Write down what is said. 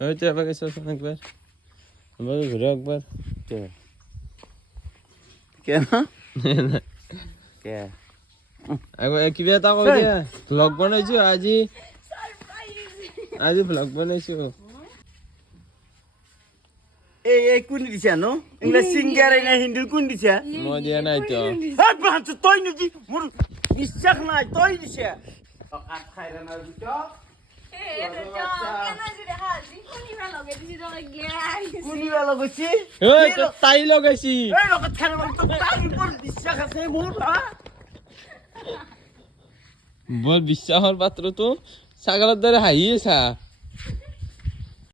ওই তো এবার গেছে একবার ঘুরে একবার কেন কে একবার কি বিয়ে তা কই দিয়া ব্লগ বানাইছো আজি ব্লগ বানাইছো এই কোন দিছা নো ইংলিশ সিঙ্গার না হিন্দি কোন দিছা মই দিয়া নাই তো হ্যাঁ বাঁচ তুই নাকি মোর বিশ্বাস নাই তুই দিছা কাট খাইরা না দুটো কোনিবা লগছি ওই তো তাই লগাইছি এই লগত খাইরা তো তাই উপর বিশ্বাস আছে মোর বল বিশ্বাসৰ পাত্ৰ তো ছাগলৰ দৰে হাঁহিয়ে চা